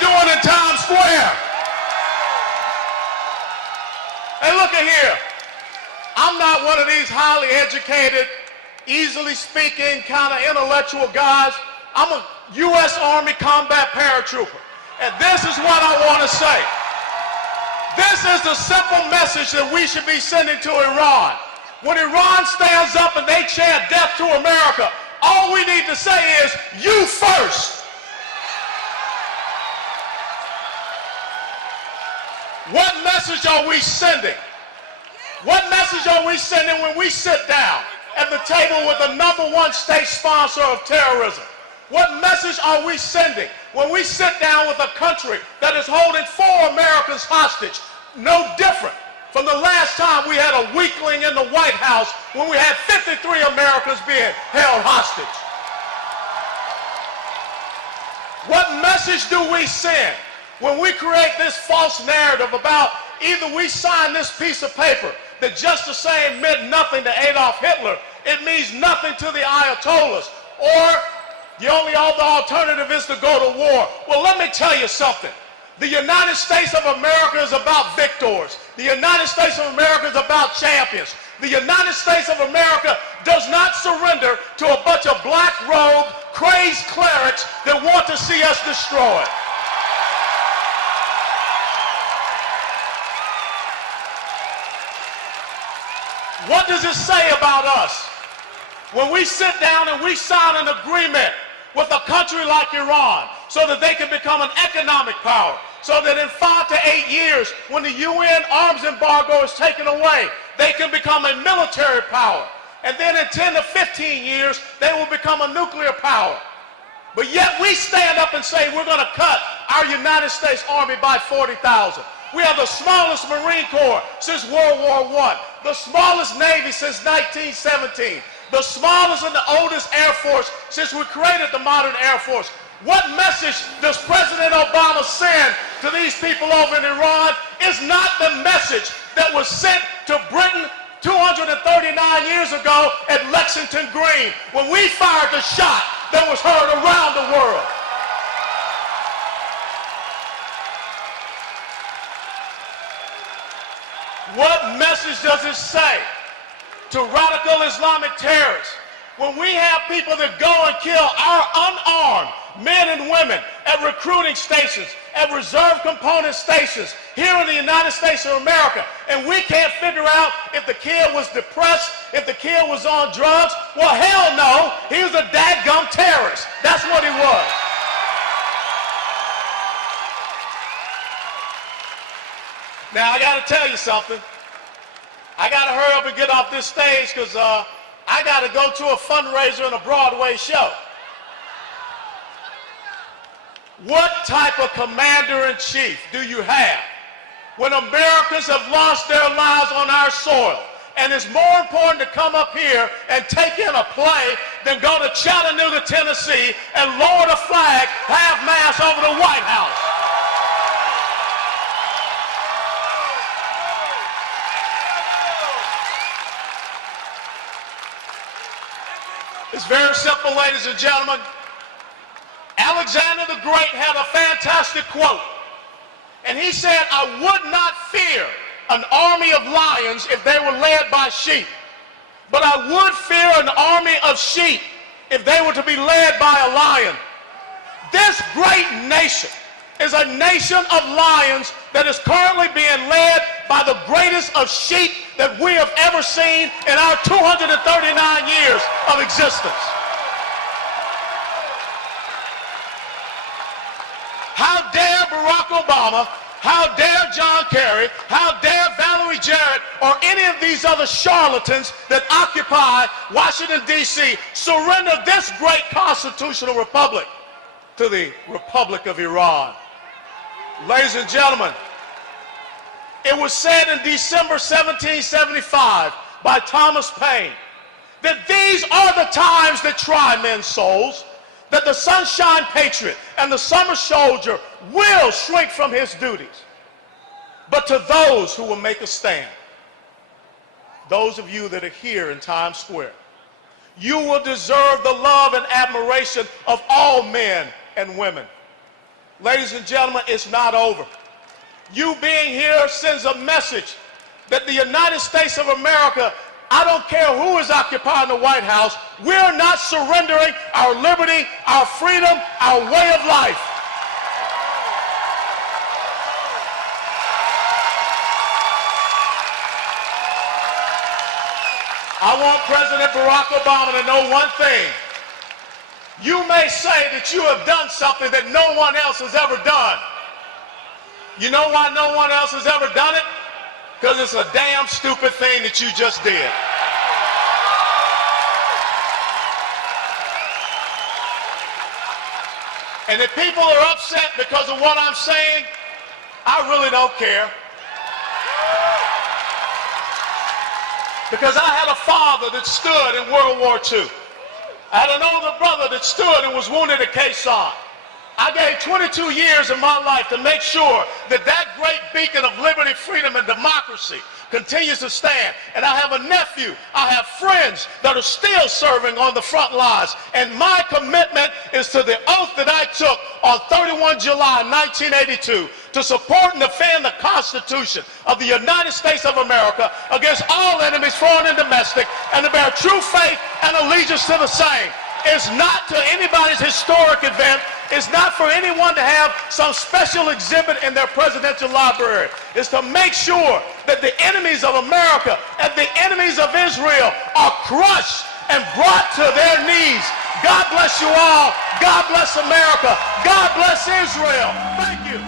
doing in Times Square? Hey, look at here. I'm not one of these highly educated, easily speaking, kind of intellectual guys. I'm a U.S. Army combat paratrooper. And this is what I want to say. This is the simple message that we should be sending to Iran. When Iran stands up and they chant death to America, all we need to say is, you first. What message are we sending? What message are we sending when we sit down at the table with the #1 state sponsor of terrorism? What message are we sending when we sit down with a country that is holding 4 Americans hostage? No different from the last time we had a weakling in the White House when we had 53 Americans being held hostage. What message do we send when we create this false narrative about either we sign this piece of paper that just the same meant nothing to Adolf Hitler, it means nothing to the Ayatollahs, or the only other alternative is to go to war? Well, let me tell you something. The United States of America is about victors. The United States of America is about champions. The United States of America does not surrender to a bunch of black-robed, crazed clerics that want to see us destroyed. What does it say about us when we sit down and we sign an agreement with a country like Iran so that they can become an economic power, so that in 5 to 8 years, when the UN arms embargo is taken away, they can become a military power, and then in 10 to 15 years, they will become a nuclear power. But yet we stand up and say we're going to cut our United States Army by 40,000. We have the smallest Marine Corps since World War I, the smallest Navy since 1917, the smallest and the oldest Air Force since we created the modern Air Force. What message does President Obama send to these people over in Iran? Is not the message that was sent to Britain 239 years ago at Lexington Green, when we fired the shot that was heard around the world. What message does it say to radical Islamic terrorists when we have people that go and kill our unarmed men and women at recruiting stations, at reserve component stations here in the United States of America, and we can't figure out if the kid was depressed, if the kid was on drugs? Well, hell no, he was a dadgum terrorist. That's what he was. Now, I got to tell you something. I got to hurry up and get off this stage because I got to go to a fundraiser and a Broadway show. What type of commander-in-chief do you have when Americans have lost their lives on our soil, and it's more important to come up here and take in a play than go to Chattanooga, Tennessee and lower the flag half-mast over the White House? It's very simple, ladies and gentlemen. Alexander the Great had a fantastic quote. And he said, I would not fear an army of lions if they were led by sheep, but I would fear an army of sheep if they were to be led by a lion. This great nation is a nation of lions that is currently being led by the greatest of sheep that we have ever seen in our 239 years of existence. How dare Barack Obama, how dare John Kerry, how dare Valerie Jarrett, or any of these other charlatans that occupy Washington, D.C. surrender this great constitutional republic to the Republic of Iran. Ladies and gentlemen, it was said in December 1775 by Thomas Paine that these are the times that try men's souls, that the sunshine patriot and the summer soldier will shrink from his duties. But to those who will make a stand, those of you that are here in Times Square, you will deserve the love and admiration of all men and women. Ladies and gentlemen, it's not over. You being here sends a message that the United States of America, I don't care who is occupying the White House, we're not surrendering our liberty, our freedom, our way of life. I want President Barack Obama to know one thing. You may say that you have done something that no one else has ever done. You know why no one else has ever done it? Because it's a damn stupid thing that you just did. And if people are upset because of what I'm saying, I really don't care. Because I had a father that stood in World War II. I had an older brother that stood and was wounded at Quai Son. I gave 22 years of my life to make sure that that great beacon of liberty, freedom, and democracy continues to stand. And I have a nephew, I have friends that are still serving on the front lines. And my commitment is to the oath that I took on 31 July 1982 to support and defend the Constitution of the United States of America against all enemies, foreign and domestic, and to bear true faith and allegiance to the same. It's not to anybody's historic event. It's not for anyone to have some special exhibit in their presidential library. It's to make sure that the enemies of America and the enemies of Israel are crushed and brought to their knees. God bless you all. God bless America. God bless Israel. Thank you.